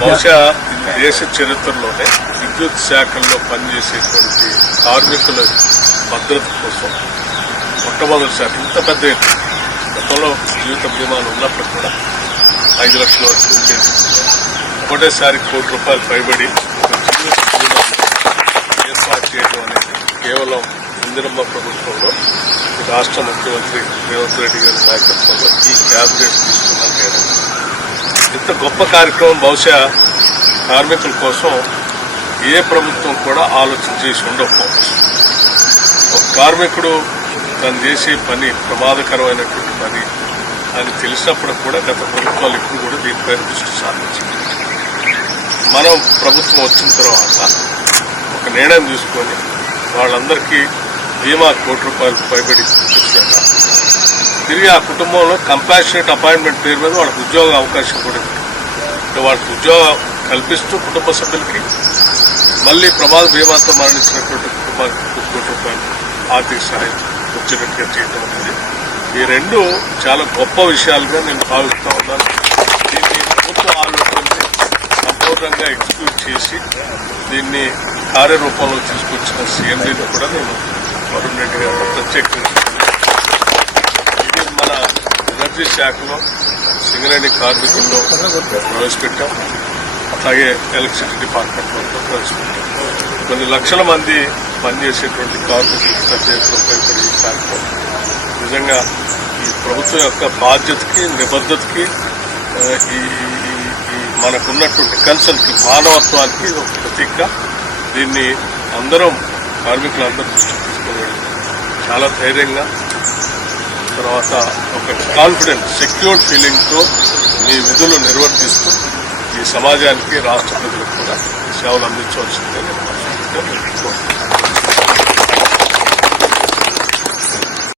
బహుశా దేశ చరిత్రలోనే విద్యుత్ శాఖల్లో పనిచేసేటువంటి కార్మికుల భద్రత కోసం మొట్టమొదటిసారి ఇంత పెద్ద ఎత్తున గతంలో జీవిత బీమాలు ఉన్నప్పుడు కూడా 5 లక్షల వరకు ఉండేది. ఒకటేసారి ₹1 కోటి పైబడి జీవిత బీమా ఏర్పాటు చేయడం అనేది కేవలం ఇందిరమ్మ ప్రభుత్వంలో రాష్ట్ర ముఖ్యమంత్రి రేవంత్ రెడ్డి గారి నాయకత్వంలో ఈ క్యాబినెట్ తీసుకున్న నిర్ణయం. ఇంత గొప్ప కార్యక్రమం బహుశా కార్మికుల కోసం ఏ ప్రభుత్వం కూడా ఆలోచన చేసి ఉండకపోవచ్చు. ఒక కార్మికుడు తను చేసే పని ప్రమాదకరమైనటువంటి పని అని తెలిసినప్పుడు కూడా గత ప్రభుత్వాలు ఇప్పుడు కూడా దీనిపై దృష్టి సారించింది. మనం ప్రభుత్వం వచ్చిన తర్వాత ఒక నిర్ణయం తీసుకొని వాళ్ళందరికీ బీమా ₹1 కోటి పైబడి ఇచ్చాక తిరిగి ఆ కుటుంబంలో కంపాషనేట్ అపాయింట్మెంట్ పేరు మీద వాళ్ళకి ఉద్యోగ అవకాశం కూడా ఉంది. వాళ్ళకి ఉద్యోగం కల్పిస్తూ కుటుంబ సభ్యులకి మళ్ళీ ప్రమాద బీమాతో మరణించినటువంటి కుటుంబానికి ₹1 కోటి ఆర్థిక సహాయం వచ్చేటట్టుగా చేయడం అనేది ఈ రెండు చాలా గొప్ప విషయాలుగా నేను భావిస్తూ ఉన్నాను. దీన్ని ప్రభుత్వ ఆలోచనని సంపూర్ణంగా ఎగ్జిక్యూట్ చేసి దీన్ని కార్యరూపంలో తీసుకొచ్చిన సీఎండీని కూడా నేను వరుణ్ రెడ్డి గారు ప్రత్యేకంగా ఇది మన ఎనర్జీ శాఖలో సింగరేణి కార్మికుల్లో ప్రవేశపెట్టాం. అట్లాగే ఎలక్ట్రిసిటీ డిపార్ట్మెంట్లో ప్రవేశపెట్టాం. కొన్ని లక్షల మంది పనిచేసేటువంటి కార్మికులకు ప్రత్యేకంగా ఉపయోగపడే ఈ కార్యక్రమం నిజంగా ఈ ప్రభుత్వం యొక్క బాధ్యతకి నిబద్ధతకి ఈ మనకున్నటువంటి కన్సర్న్కి మానవత్వానికి ఒక ప్రతీక. దీన్ని అందరం కార్మికులందరూ దృష్టికి తీసుకోవాలి. చాలా ధైర్యంగా తర్వాత ఒక కాన్ఫిడెంట్ సెక్యూర్డ్ ఫీలింగ్తో మీ విధులు నిర్వర్తిస్తూ ఈ సమాజానికి రాష్ట్ర ప్రజలకు కూడా సేవలు అందించవలసిందే నేను